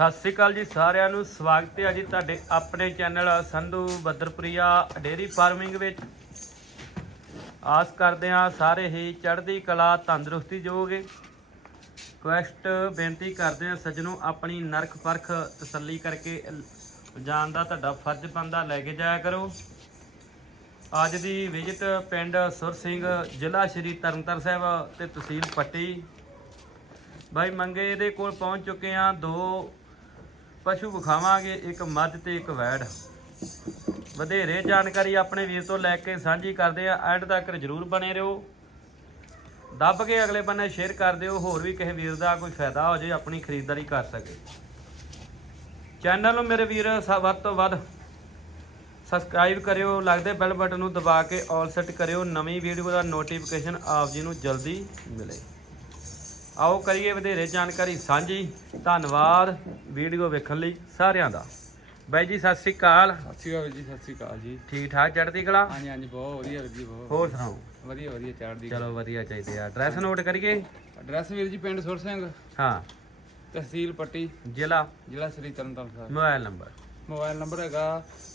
ਸਤਿ ਸ੍ਰੀ ਅਕਾਲ ਜੀ ਸਾਰਿਆਂ ਨੂੰ, ਸਵਾਗਤ ਹੈ ਜੀ ਤੁਹਾਡੇ ਆਪਣੇ ਚੈਨਲ ਸੰਧੂ ਬੱਦਰਪ੍ਰਿਆ ਡੇਰੀ ਫਾਰਮਿੰਗ ਵਿੱਚ। ਆਸ ਕਰਦੇ ਹਾਂ ਸਾਰੇ ਹੀ ਚੜ੍ਹਦੀ ਕਲਾ, ਤੰਦਰੁਸਤੀ ਜੋਗੇ। ਕੁਐਸਟ ਬੇਨਤੀ ਕਰਦੇ ਹਾਂ ਸੱਜਣੋ, ਆਪਣੀ ਨਰਖ ਪਰਖ ਤਸੱਲੀ ਕਰਕੇ ਜਾਣ ਦਾ ਤੁਹਾਡਾ ਫਰਜ਼ ਬੰਦਾ ਲੈ ਕੇ ਜਾਇਆ ਕਰੋ। ਅੱਜ ਦੀ ਵਿਜ਼ਿਟ ਪਿੰਡ ਸੁਰ ਸਿੰਘ, ਜ਼ਿਲ੍ਹਾ ਸ਼੍ਰੀ ਤਰਨਤਾਰਨ ਸਾਹਿਬ ਤੇ ਤਹਿਸੀਲ ਪੱਟੀ। ਬਾਈ, ਮੰਗੇ ਇਹਦੇ ਕੋਲ ਪਹੁੰਚ ਚੁੱਕੇ ਆ ਦੋ ਪਸ਼ੂ ਵਿਖਾਵਾਂਗੇ, ਇੱਕ ਮੱਝ ਤੇ ਇੱਕ ਵੈੜ। ਵਧੇਰੇ ਜਾਣਕਾਰੀ ਆਪਣੇ ਵੀਰ ਤੋਂ ਲੈ ਕੇ ਸਾਂਝੀ ਕਰਦੇ ਆ ਐਡ ਤੱਕ ਜਰੂਰ ਬਣੇ ਰਹੋ। ਦੱਬ ਕੇ ਅਗਲੇ ਬੰਨੇ ਸ਼ੇਅਰ ਕਰ ਦਿਓ। ਹੋਰ ਵੀ ਕਿਸੇ ਵੀਰ ਦਾ ਕੋਈ ਫਾਇਦਾ ਹੋ ਜੇ, ਆਪਣੀ ਖਰੀਦਦਾਰੀ ਕਰ ਸਕੇ। ਚੈਨਲ ਨੂੰ ਮੇਰੇ ਵੀਰ, ਸ- ਵੱਧ ਤੋਂ ਵੱਧ ਸਬਸਕ੍ਰਾਈਬ ਕਰਿਓ। ਲੱਗਦੇ ਬੈਲ ਬਟਨ ਨੂੰ ਦਬਾ ਕੇ ਆਲ ਸੈੱਟ ਕਰਿਓ। ਨਵੀਂ ਵੀਡੀਓ ਦਾ ਨੋਟੀਫਿਕੇਸ਼ਨ ਆਪ ਜੀ ਨੂੰ ਜਲਦੀ ਮਿਲੇ। ਆਓ ਕਰੀਏ ਵਧੇਰੇ ਜਾਣਕਾਰੀ ਸਾਂਝੀ। ਧੰਨਵਾਦ ਵੀਡੀਓ ਵੇਖਣ ਲਈ ਸਾਰਿਆਂ ਦਾ। ਬਾਈ ਜੀ ਸਤਿ ਸ੍ਰੀ ਅਕਾਲ। ਸਤਿ ਸ਼੍ਰੀ ਅਕਾਲ ਜੀ ਸਤਿ ਸ਼੍ਰੀ ਅਕਾਲ ਜੀ। ਠੀਕ ਠਾਕ ਚੜ੍ਹਦੀ ਕਲਾ? ਹਾਂਜੀ ਹਾਂਜੀ ਬਹੁਤ ਵਧੀਆ ਵੀਰ ਜੀ ਬਹੁਤ। ਹੋਰ ਸੁਣਾਓ? ਵਧੀਆ ਵਧੀਆ ਚੜ੍ਹਦੀ ਚਲੋ ਵਧੀਆ ਚਾਹੀਦੇ ਆ। ਐਡਰੈਸ ਨੋਟ ਕਰੀਏ। ਐਡਰੈਸ ਵੀਰ ਜੀ ਪਿੰਡ ਸੁਰ ਸਿੰਘ। ਹਾਂ। ਤਹਿਸੀਲ ਪੱਟੀ ਜ਼ਿਲ੍ਹਾ? ਜ਼ਿਲ੍ਹਾ Sri Tarn Taran Sahib. Mobile number. Mobile number ਹੈਗਾ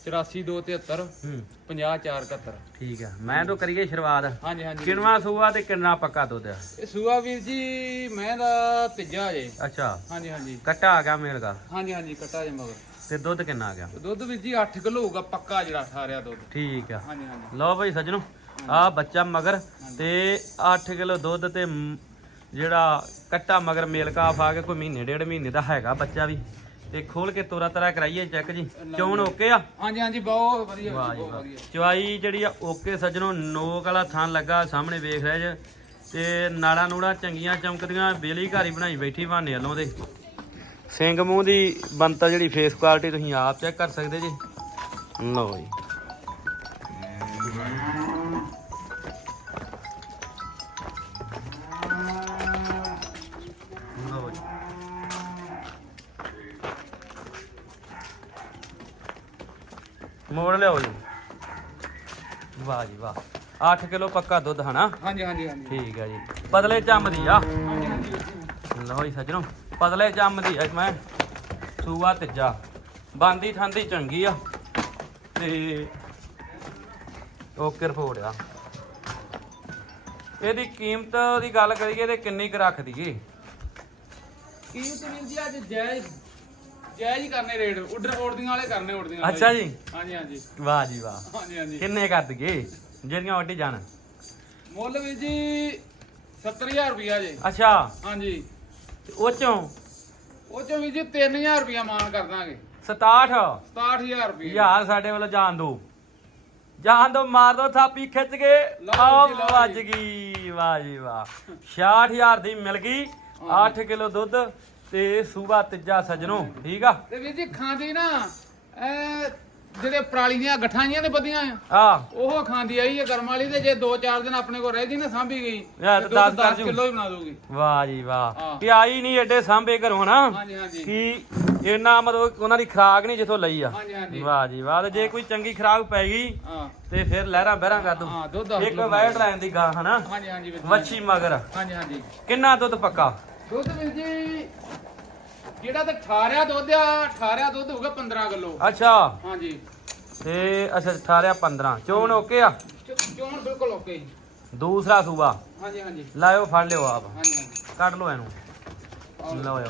8423 ਹੂੰ। 50471 ਠੀਕ ਆ। ਮੈਂ ਤੋਂ ਕਰੀਏ ਸ਼ੁਰੂਆਤ। ਹਾਂਜੀ ਹਾਂਜੀ। ਕਿੰਨਵਾ ਸੂਆ ਤੇ ਕਿੰਨਾ ਪੱਕਾ ਦੁੱਧ ਆ? ਇਹ ਸੂਆ ਵੀਰ ਜੀ ਮੈਂ ਦਾ ਤੀਜਾ ਜੇ। ਅੱਛਾ। ਹਾਂਜੀ ਹਾਂਜੀ। ਕੱਟਾ ਆ ਗਿਆ ਮੇਲ ਦਾ? ਹਾਂਜੀ ਹਾਂਜੀ ਕੱਟਾ ਜੇ ਮਗਰ। ਤੇ ਦੁੱਧ ਕਿੰਨਾ ਆ ਗਿਆ? ਦੁੱਧ ਵੀਰ ਜੀ 8 ਕਿਲੋ ਹੋਊਗਾ ਪੱਕਾ ਜਿਹੜਾ ਠਾਰਿਆ ਦੁੱਧ। ਠੀਕ ਆ। ਹਾਂਜੀ ਹਾਂਜੀ। ਲਓ ਬਈ ਸੱਜਣੋ ਆ ਬੱਚਾ ਮਗਰ ਤੇ 8 ਕਿਲੋ ਦੁੱਧ ਤੇ ਜਿਹੜਾ ਕੱਟਾ ਮਗਰ ਮੇਲ ਕਾਫ ਆ ਕੇ ਕੋਈ ਮਹੀਨੇ ਡੇਢ ਮਹੀਨੇ ਦਾ ਹੈਗਾ ਬੱਚਾ ਵੀ। ਤੇ ਖੋਲ ਕੇ ਤੋਰਾ ਤਰਾ ਕਰਾਈਏ ਚੈੱਕ ਜੀ। ਚੌਣ ਓਕੇ ਆ? ਹਾਂਜੀ ਹਾਂਜੀ ਬਹੁਤ ਵਧੀਆ ਵਾਹ ਜੀ, ਬਹੁਤ ਵਾਹ। ਵਧੀਆ। ਚਵਾਈ ਜਿਹੜੀ ਆ ਓਕੇ ਸੱਜਣੋ ਨੋਕ ਵਾਲਾ ਥਾਂ ਲੱਗਾ ਸਾਹਮਣੇ ਵੇਖ ਰਿਹਾ ਜੇ। ਤੇ ਨਾੜਾ ਨੂੜਾ ਚੰਗੀਆਂ ਚਮਕਦੀਆਂ ਬੇਲੀ ਘਾਰੀ ਬਣਾਈ ਬੈਠੀ ਬਹਾਨੇ ਵੱਲੋਂ ਦੇ। ਸਿੰਘ ਮੂੰਹ ਦੀ ਬੰਤਾ ਜਿਹੜੀ ਫੇਸ ਕੁਆਲਿਟੀ ਤੁਸੀਂ ਆਪ ਚੈੱਕ ਕਰ ਸਕਦੇ ਜੀ। ਲਓ ਜੀ। ਮੋੜ ਲਿਆਓ ਜੀ। ਵਾਹ ਜੀ ਵਾਹ। 8 ਕਿਲੋ ਪੱਕਾ ਦੁੱਧ ਹਨਾ? ਹਾਂਜੀ ਹਾਂਜੀ ਹਾਂਜੀ। ਠੀਕ ਹੈ ਜੀ। ਪਤਲੇ ਚੰਮ ਦੀ ਆ। ਲਓ ਜੀ ਸੱਜਣੋ ਪਤਲੇ ਚੰਮ ਦੀ ਆ ਮੈਂ। ਸੂਆ ਤੀਜਾ। ਬੰਦੀ ਠੰਦੀ ਚੰਗੀ ਆ। ਤੇ ਓਕੇ ਰਿਪੋਰਟ ਆ। ਇਹਦੀ ਕੀਮਤ ਦੀ ਗੱਲ ਕਰੀਏ ਤੇ ਕਿੰਨੀ ਕੁ ਰੱਖ ਦਈਏ? ਕੀਮਤ ਵੀਰ ਜੀ ਅੱਜ ਜਾਇਜ਼ ਜਾਇਜ਼ ਹੀ ਕਰਨੇ ਰੇਟ ਉੱਡਰ ਉੜਦੀਆਂ ਵਾਲੇ ਕਰਨੇ ਉੜਦੀਆਂ ਵਾਲੇ। ਅੱਛਾ ਜੀ। ਹਾਂਜੀ ਹਾਂਜੀ। ਵਾਹ ਜੀ ਵਾਹ। ਹਾਂਜੀ ਹਾਂਜੀ। ਕਿੰਨੇ ਕਰ ਦਈਏ ਜਿਹੜੀਆਂ ਵੱਡੀ ਜਾਣ। ਮੁੱਲ ਵੀਰ ਜੀ 70000 ਰੁਪਿਆ ਜੇ। ਅੱਛਾ। ਹਾਂਜੀ। ਤੇ ਉਹ ਚੋਂ? ਉਹ ਚੋਂ ਵੀਰ ਜੀ 3000 ਰੁਪਿਆ ਮਾਨ ਕਰ ਦਾਂਗੇ। 67 67000 ਰੁਪਏ ਯਾਰ ਸਾਡੇ ਵੱਲੋਂ ਜਾਣ ਦੋ। ਜਾਣ ਦੋ ਮਾਰ ਦੋ ਥਾਪੀ ਖਿੱਚ ਕੇ। ਲਓ ਆ ਜੀ, ਲਓ ਵੱਜ। ਗਈ। ਵਾਹ ਜੀ ਵਾਹ। 66000 ਦੀ ਮਿਲ ਗਈ। 8 ਕਿਲੋ ਦੁੱਧ ਤੇ ਸੂਬਾ ਤੀਜਾ ਸਜਣੋ ਠੀਕ ਆ? ਤੇ ਵੀਰ ਜੀ ਖਾਂਦੀ ਨਾ ਜਿਹੜੇ ਪਰਾਲੀ ਦੀਆਂ ਗੱਠਾਂ ਜੀਆਂ ਨੇ ਬੱਦੀਆਂ ਆ। ਆ ਉਹ ਖਾਂਦੀ ਆਈ ਹੈ ਗਰਮ ਵਾਲੀ ਤੇ ਜੇ 2-4 ਦਿਨ ਆਪਣੇ ਕੋਲ ਰਹਿ ਗਈ ਨਾ ਸਾਂਭੀ ਗਈ ਯਾਰ, ਤੇ ਦਸ ਦੁੱਧ ਕਰ 10 ਜੂ। ਕਿਲੋ ਹੀ ਬਣਾ ਦੂਗੀ ਵਾਹ ਜੀ ਵਾਹ। ਹਾਂ। ਕਿ ਆਈ ਨਹੀਂ ਐਡੇ ਸਾਂਭੇ ਘਰੋਂ ਨਾ ਹਾਂਜੀ ਹਾਂਜੀ। ਕਿ ਇੰਨਾ ਮਤਲਬ ਉਹਨਾਂ ਦੀ ਖਰਾਕ ਨਹੀਂ ਜਿੱਥੋਂ ਲਈ ਆ। ਹਾਂਜੀ ਹਾਂਜੀ। ਵਾਹ ਜੀ ਵਾਹ ਤੇ ਜੇ ਕੋਈ ਚੰਗੀ ਖਰਾਕ ਪੈ ਗਈ ਹਾਂ। ਤੇ ਫਿਰ ਲਹਿਰਾਂ ਬਹਿਰਾਂ ਕਰ ਦੂ ਹਾਂ ਦੁੱਧ 10 ਇੱਕ ਕਿਲੋ ਵੈਟ ਲੈਣ ਦੀ ਗਾਂ ਹਨਾ? ਹਾਂਜੀ ਹਾਂਜੀ ਵੀਰ ਜੀ। ਵੱਛੀ ਮਗਰ। ਹਾਂਜੀ ਹਾਂਜੀ। ਕਿੰਨਾ ਦੁੱਧ ਪੱਕਾ? ਦੁੱਧ ਵੀਰ ਜੀ ਜਿਹੜਾ ਤੇ ਠਾਰਿਆ ਦੁੱਧ ਆ ਠਾਰਿਆ ਦੁੱਧ ਹੋਊਗਾ 15 ਕਿਲੋ। ਅੱਛਾ। ਹਾਂਜੀ। ਤੇ ਅੱਛਾ 18 15 ਚੋਣ ਓਕੇ ਆ? ਚ- ਚੋਣ ਬਿਲਕੁਲ ਓਕੇ ਜੀ। ਦੂਸਰਾ ਸੂਬਾ? ਹਾਂਜੀ ਹਾਂਜੀ। ਲਾਇਓ ਫੜ ਲਿਓ ਆਪ। ਹਾਂਜੀ ਹਾਂਜੀ। ਕੱਢ ਲਓ ਇਹਨੂੰ। ਲਓ ਆਓ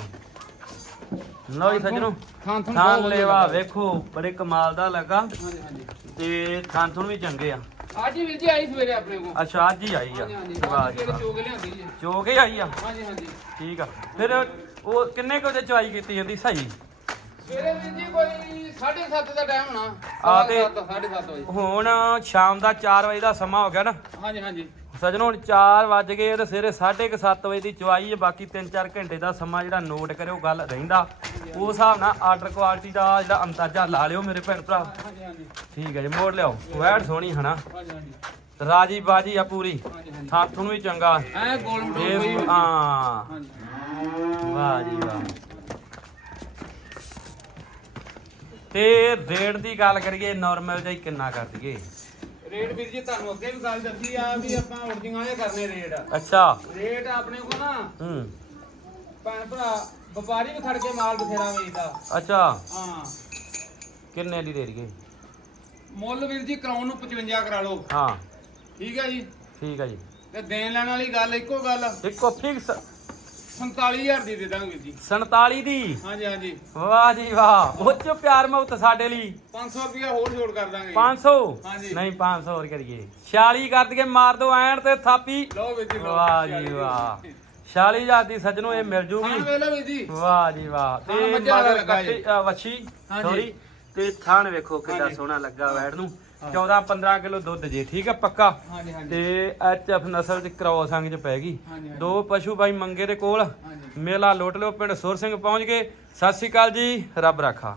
ਲਓ ਜੀ ਸੱਜਣੋ। ਖਾਨ ਤੁਹਾਨੂੰ ਥਾਂ ਬਹੁਤ ਵਧੀਆ ਲੈਵਾ। ਵੇਖੋ ਬੜੇ ਕਮਾਲ ਦਾ ਲੱਗਾ। ਹਾਂਜੀ ਹਾਂਜੀ। ਤੇ ਥਾਂ ਤੁਹਾਨੂੰ ਵੀ ਚੰਗੇ ਆ। ਅੱਜ ਹੀ ਵੀਰ ਜੀ ਆਈ ਸਵੇਰੇ ਆਪਣੇ ਕੋਲ। ਅੱਛਾ ਅੱਜ ਹੀ ਆਈ ਆ। ਹਾਂਜੀ ਹਾਂਜੀ। ਵਾਹ ਅੱਜ ਜੀ ਸਵੇਰੇ ਵਾਹ। ਚੋਗ ਲਿਆਂਦੀ ਜੀ। ਚੋ ਕੇ ਆਈ ਆ? ਹਾਂਜੀ ਹਾਂਜੀ। ਠੀਕ ਆ। ਫਿਰ ਉਹ ਕਿੰਨੇ ਕੁ ਵਜੇ ਚਵਾਈ ਕੀਤੀ ਜਾਂਦੀ? ਸਹੀ? ਸਵੇਰੇ ਵੀਰ ਜੀ ਕੋਈ 7:30 ਦਾ ਟਾਈਮ ਹੋਣਾ। ਆ ਤੇ- 7:30 ਵਜੇ। ਹੁਣ ਸ਼ਾਮ ਦਾ 4 ਵਜੇ ਦਾ ਸਮਾਂ ਹੋ ਗਿਆ ਨਾ। ਹਾਂਜੀ ਹਾਂਜੀ। ਸੱਜਣੋ ਹੁਣ 4 ਵੱਜ ਗਏ ਤੇ ਸਵੇਰੇ 7:30 ਵਜੇ ਦੀ ਚਵਾਈ ਹੈ ਬਾਕੀ 3-4 ਘੰਟੇ ਦਾ ਸਮਾਂ ਜਿਹੜਾ ਨੋਟ ਕਰਿਓ ਗੱਲ ਰਹਿੰਦਾ। ਉਸ ਹਿਸਾਬ ਨਾਲ ਆਰਡਰ ਕੁਆਲਿਟੀ ਦਾ ਜਿਹੜਾ ਅੰਦਾਜ਼ਾ ਲਾ ਲਿਓ ਮੇਰੇ ਭੈਣ ਭਰਾ। ਠੀਕ ਹੈ ਜੀ ਮੋੜ ਲਿਆਓ। ਵੈੜ ਸੋਹਣੀ ਹਨਾ ਰਾਜੀ ਬਾਜੀ ਆ ਪੂਰੀ। ਥਾਥੂ ਨੂੰ ਵੀ ਚੰਗਾ। ਐ ਗੋਲ ਮਟੋਲ। ਹਾਂ। ਵਾਹ ਜੀ ਵਾਹ। ਤੇ ਰੇਟ ਦੀ ਗੱਲ ਕਰੀਏ ਨਾਰਮਲ ਹੀ ਕਿੰਨਾ ਕਰ ਦਈਏ? ਰੇਟ ਵੀਰ ਜੀ ਤੁਹਾਨੂੰ ਅੱਗੇ ਵੀ ਗੱਲ ਦੱਸੀ ਆ ਵੀ ਆਪਾਂ ਉਰਦੀਆਂ ਵਾਲੇ ਕਰਨੇ ਰੇਟ। ਅੱਛਾ। ਰੇਟ ਆਪਣੇ ਕੋਲ ਨਾ ਹੂੰ। ਭੈਣ ਭਰਾ ਵਪਾਰੀ ਵੀ ਖੜ ਕੇ ਮਾਲ ਬਥੇਰਾ ਵੇਚਦਾ। ਅੱਛਾ। ਹਾਂ। ਕਿੰਨੇ ਦੀ ਦੇ ਦਈਏ? ਮੁੱਲ ਵੀਰ ਜੀ ਕਰਾਉਣ ਨੂੰ 55 ਕਰਾ ਲਓ। ਹਾਂ। ਠੀਕ ਹੈ ਜੀ? ਠੀਕ ਹੈ ਜੀ। ਤੇ ਦੇਣ ਲੈਣ ਵਾਲੀ ਗੱਲ ਇੱਕੋ ਗੱਲ। ਇੱਕੋ ਫਿਕਸ 47000 ਦੀ ਦੇ ਦਾਂਗੇ ਵੀਰ ਜੀ। 47 ਦੀ? ਹਾਂਜੀ ਹਾਂਜੀ। ਵਾਹ ਜੀ ਵਾਹ। ਉਹ ਚ ਪਿਆਰ ਮੁਹੱਬਤ ਸਾਡੇ ਲਈ। 500 ਰੁਪਇਆ ਹੋਰ ਛੋੜ ਕਰ ਦਾਂਗੇ 500 ਹਾਂਜੀ। ਨਹੀਂ 500 ਹੋਰ ਕਰੀਏ। 46 ਕਰ ਦਈਏ ਮਾਰ ਦੋ ਐਣ ਤੇ ਥਾਪੀ। ਲਓ ਵੀਰ ਜੀ ਲਓ ਵਾਹ ਜੀ ਵਾਹ। 46000 ਦੀ ਸੱਜਣੋ ਇਹ ਮਿਲ ਹਾਂ ਜੂਗੀ ਵੇਲੇ ਵੀਰ ਜੀ। ਵਾਹ ਜੀ ਵਾਹ। ਹਾਂ, ਤੇ ਮੱਝਾਂ ਵਾਲਾ ਮਗਰ ਲੱਗਾ ਜੀ। ਕੱਟੀ ਅ, ਵੱਛੀ ਹਾਂਜੀ। ਸੋਰੀ। ਤੇ ਥਾਣ ਵੇਖੋ ਕਿੰਨਾ ਹਾਂਜੀ। ਸੋਹਣਾ ਲੱਗਾ ਵੈੜ ਨੂੰ। 14 15 ਕਿਲੋ ਦੁੱਧ ਜੇ ਠੀਕ ਹੈ ਪੱਕਾ? ਹਾਂਜੀ ਹਾਂਜੀ। ਤੇ ਐਚ ਐਫ ਨਸਲ ਚ ਕ੍ਰੋਸ ਅੰਗ ਚ ਪੈ ਗਈ। ਦੋ ਪਸ਼ੂ ਬਾਈ ਮੰਗੇ ਦੇ ਕੋਲ। ਮੇਲਾ ਲੋਟ ਲਿਓ ਪਿੰਡ ਸੁਰ ਸਿੰਘ ਪਹੁੰਚ ਗਏ। ਸਤਿ ਸ਼੍ਰੀ ਅਕਾਲ ਜੀ ਰੱਬ ਰਾਖਾ।